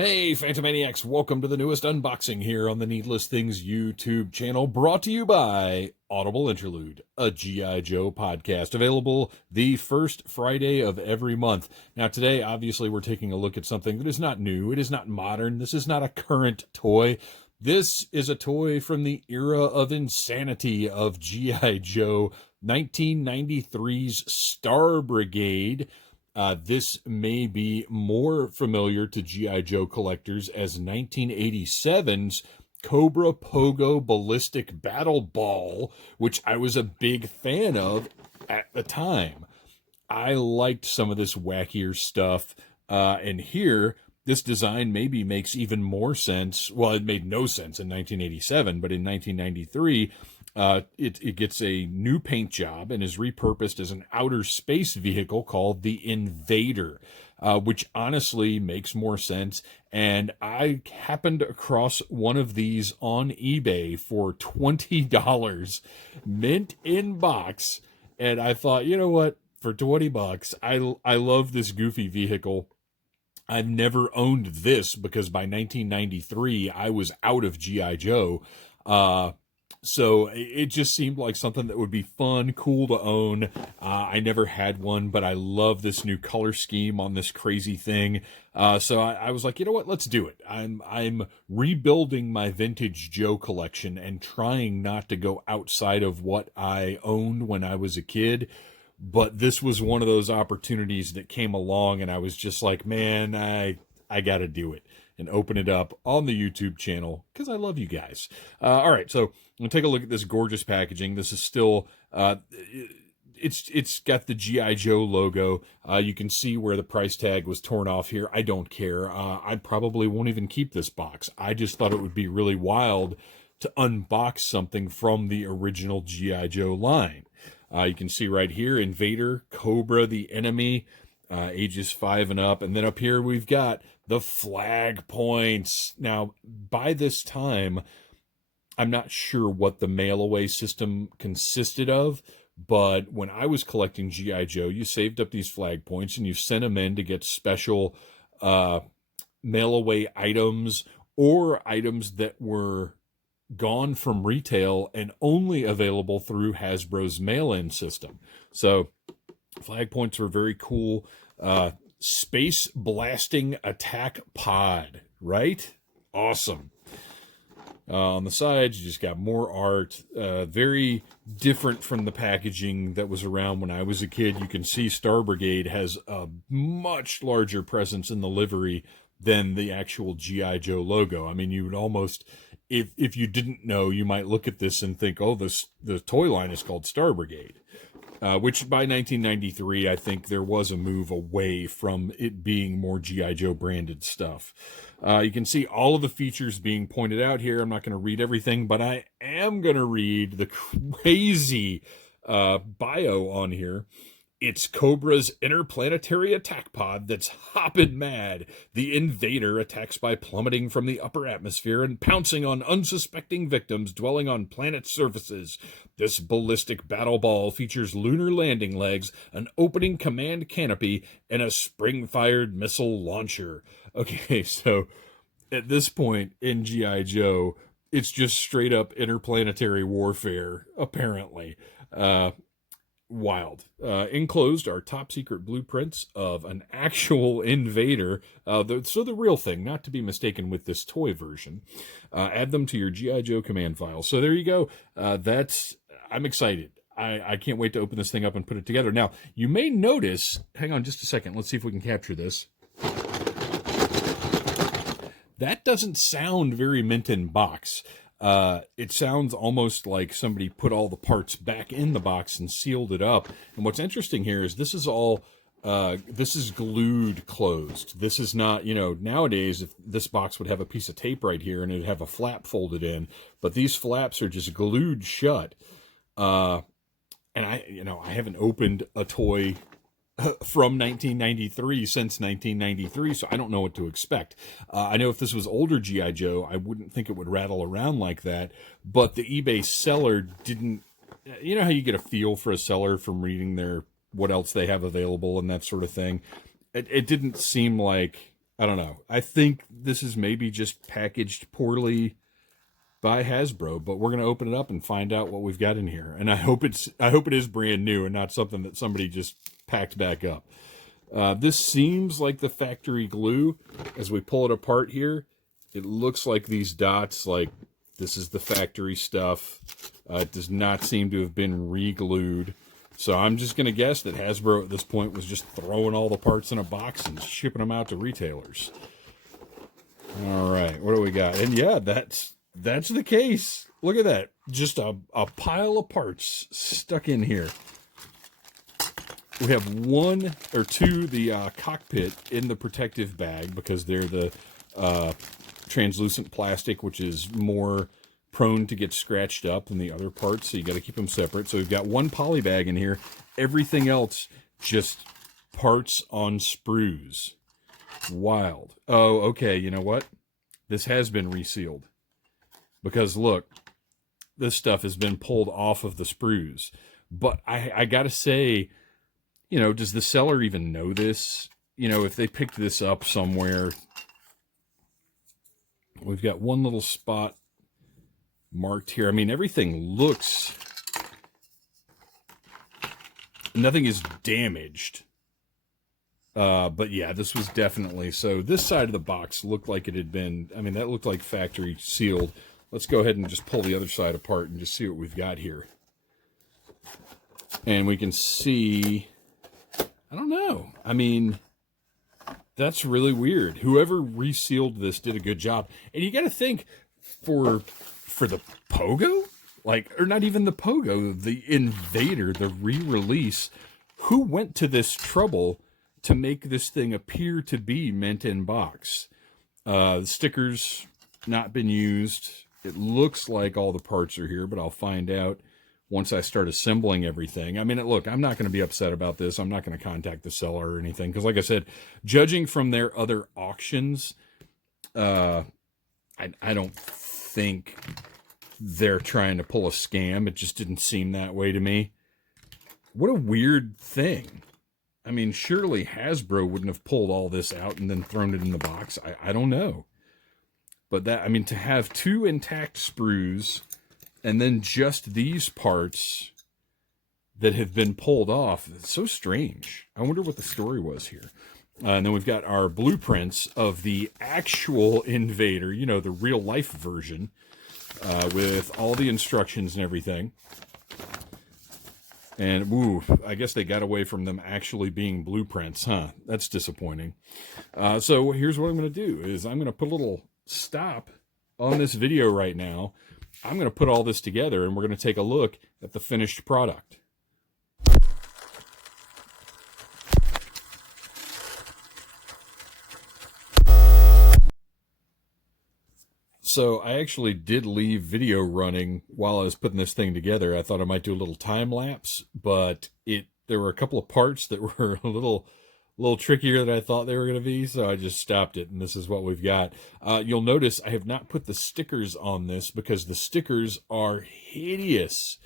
Hey, Phantomaniacs, welcome to the newest unboxing here on the Needless Things YouTube channel, brought to you by Audible Interlude, a G.I. Joe podcast, available the first Friday of every month. Now, today, obviously, we're taking a look at something that is not new, it is not modern, this is not a current toy. This is a toy from the era of insanity of G.I. Joe, 1993's Star Brigade. This may be more familiar to G.I. Joe collectors as 1987's Cobra Pogo Ballistic Battle Ball, which I was a big fan of at the time. I liked some of this wackier stuff, and here, this design maybe makes even more sense. Well, it made no sense in 1987, but in 1993, it gets a new paint job and is repurposed as an outer space vehicle called the Invader, which honestly makes more sense. And I happened across one of these on eBay for $20, mint in box, and I thought, you know what? For $20, I love this goofy vehicle. I've never owned this because by 1993 I was out of G.I. Joe. So it just seemed like something that would be fun, cool to own. I never had one, but I love this new color scheme on this crazy thing. So I was like, you know what? Let's do it. I'm rebuilding my vintage Joe collection and trying not to go outside of what I owned when I was a kid. But this was one of those opportunities that came along, and I was just like, man, I got to do it and open it up on the YouTube channel because I love you guys. All right, so I'm going to take a look at this gorgeous packaging. This is still, it's got the G.I. Joe logo. You can see where the price tag was torn off here. I don't care. I probably won't even keep this box. I just thought it would be really wild to unbox something from the original G.I. Joe line. You can see right here, Invader, Cobra, the enemy, ages 5 and up. And then up here, we've got the flag points. Now, by this time, I'm not sure what the mail-away system consisted of, but when I was collecting G.I. Joe, you saved up these flag points and you sent them in to get special mail-away items or items that were gone from retail and only available through Hasbro's mail-in system. So flag points were very cool. Space blasting attack pod, right? Awesome. On the sides, you just got more art, very different from the packaging that was around when I was a kid. You can see Star Brigade has a much larger presence in the livery than the actual G.I. Joe logo. I mean, you would almost, if you didn't know, you might look at this and think, oh, the toy line is called Star Brigade. Which by 1993, I think there was a move away from it being more G.I. Joe branded stuff. You can see all of the features being pointed out here. I'm not going to read everything, but I am going to read the crazy bio on here. It's Cobra's interplanetary attack pod that's hopping mad. The Invader attacks by plummeting from the upper atmosphere and pouncing on unsuspecting victims dwelling on planet surfaces. This ballistic battle ball features lunar landing legs, an opening command canopy, and a spring-fired missile launcher. Okay, so at this point in G.I. Joe, it's just straight-up interplanetary warfare, apparently. Wild. Enclosed are top secret blueprints of an actual Invader. So the real thing, not to be mistaken with this toy version. Add them to your G.I. Joe command file. So there you go. I'm excited. I can't wait to open this thing up and put it together. Now, you may notice, hang on just a second. Let's see if we can capture this. That doesn't sound very mint in box. It sounds almost like somebody put all the parts back in the box and sealed it up. And what's interesting here is this is all, this is glued closed. This is not, nowadays, if this box would have a piece of tape right here and it'd have a flap folded in, but these flaps are just glued shut. And I haven't opened a toy from 1993 since 1993, so I don't know what to expect. I know if this was older G.I. Joe, I wouldn't think it would rattle around like that, but the eBay seller didn't, you know how you get a feel for a seller from reading what else they have available and that sort of thing? It didn't seem like I don't know. I think this is maybe just packaged poorly by Hasbro, but we're going to open it up and find out what we've got in here. And I hope it is brand new and not something that somebody just packed back up. This seems like the factory glue. As we pull it apart here, it looks like these dots, like this is the factory stuff. It does not seem to have been re-glued. So I'm just going to guess that Hasbro at this point was just throwing all the parts in a box and shipping them out to retailers. All right, what do we got? And yeah, that's the case. Look at that. Just a pile of parts stuck in here. We have one or two, the cockpit in the protective bag because they're the translucent plastic, which is more prone to get scratched up than the other parts, so you got to keep them separate. So we've got one poly bag in here. Everything else just parts on sprues. Wild. Oh, okay, you know what? This has been resealed. Because look, this stuff has been pulled off of the sprues. But I got to say, you know, does the seller even know this? You know, if they picked this up somewhere, we've got one little spot marked here. I mean, everything looks, nothing is damaged. But yeah, this was definitely, so this side of the box looked like it had been, I mean, that looked like factory sealed. Let's go ahead and just pull the other side apart and just see what we've got here. And we can see, I don't know. I mean, that's really weird. Whoever resealed this did a good job. And you got to think, for the Pogo, like, or not even the Pogo, the Invader, the re-release, who went to this trouble to make this thing appear to be mint in box? The stickers not been used. It looks like all the parts are here, but I'll find out once I start assembling everything. I mean, look, I'm not going to be upset about this. I'm not going to contact the seller or anything. Because like I said, judging from their other auctions, I don't think they're trying to pull a scam. It just didn't seem that way to me. What a weird thing. I mean, surely Hasbro wouldn't have pulled all this out and then thrown it in the box. I don't know. But that, I mean, to have two intact sprues and then just these parts that have been pulled off, it's so strange. I wonder what the story was here. And then we've got our blueprints of the actual Invader, you know, the real life version, with all the instructions and everything. And, ooh, I guess they got away from them actually being blueprints, huh? That's disappointing. So here's what I'm going to do is I'm going to put a little stop on this video right now. I'm going to put all this together and we're going to take a look at the finished product. So I actually did leave video running while I was putting this thing together. I thought I might do a little time lapse, but there were a couple of parts that were a little trickier than I thought they were going to be, so I just stopped it, and this is what we've got. You'll notice I have not put the stickers on this because the stickers are hideous.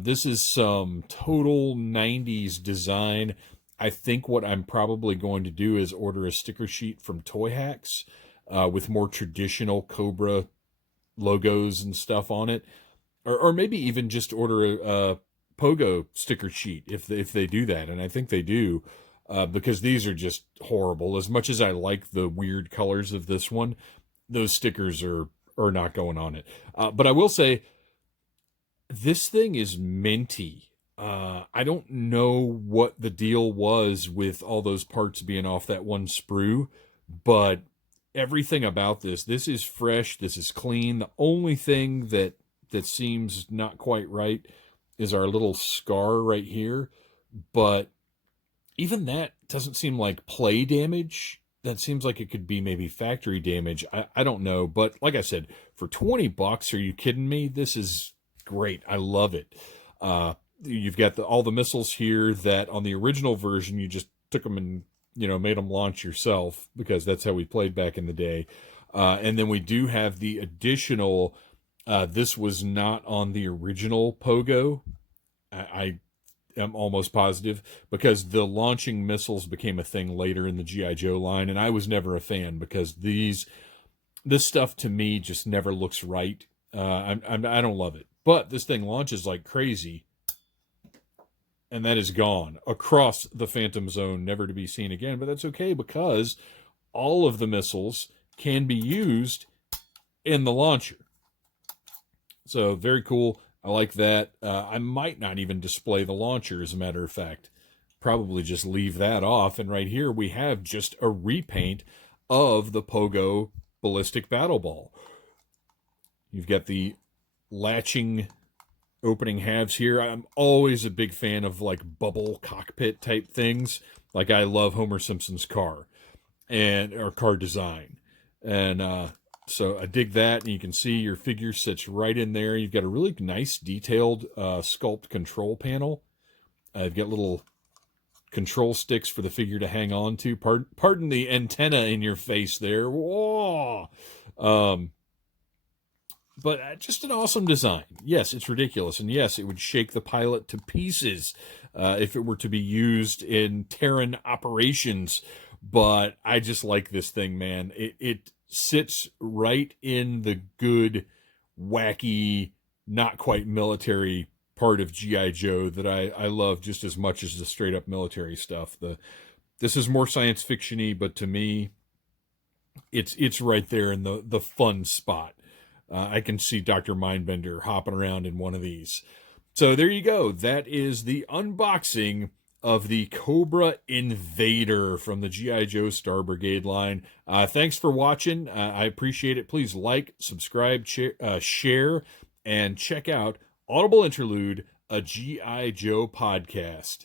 This is some total 90s design. I think what I'm probably going to do is order a sticker sheet from Toy Hacks with more traditional Cobra logos and stuff on it. Or maybe even just order a Pogo sticker sheet if they do that, and I think they do. Because these are just horrible. As much as I like the weird colors of this one, those stickers are not going on it. But I will say, this thing is minty. I don't know what the deal was with all those parts being off that one sprue, but everything about this is fresh, this is clean. The only thing that seems not quite right is our little scar right here, but even that doesn't seem like play damage. That seems like it could be maybe factory damage. I don't know. But like I said, for $20, are you kidding me? This is great. I love it. You've got all the missiles here that on the original version, you just took them and, you know, made them launch yourself because that's how we played back in the day. And then we do have the additional, this was not on the original Pogo. am almost positive, because the launching missiles became a thing later in the G.I. Joe line, and I was never a fan because this stuff to me just never looks right. I don't love it. But this thing launches like crazy, and that is gone across the Phantom Zone, never to be seen again. But that's okay, because all of the missiles can be used in the launcher. So very cool. I like that. I might not even display the launcher, as a matter of fact. Probably just leave that off. And right here we have just a repaint of the Pogo Ballistic Battle Ball. You've got the latching opening halves here. I'm always a big fan of like bubble cockpit type things. Like I love Homer Simpson's car or car design. And so I dig that, and you can see your figure sits right in there. You've got a really nice detailed sculpt control panel. I've got little control sticks for the figure to hang on to. Pardon the antenna in your face there. Whoa! But just an awesome design. Yes, it's ridiculous. And yes, it would shake the pilot to pieces if it were to be used in Terran operations. But I just like this thing, man. It sits right in the good, wacky, not quite military part of G.I. Joe that I love just as much as the straight up military stuff. This is more science fiction-y, but to me, it's right there in the fun spot. I can see Dr. Mindbender hopping around in one of these. So there you go. That is the unboxing of the Cobra Invader from the G.I. Joe Star Brigade line. Thanks for watching. I appreciate it. Please like, subscribe, share, and check out Audible Interlude, a G.I. Joe podcast.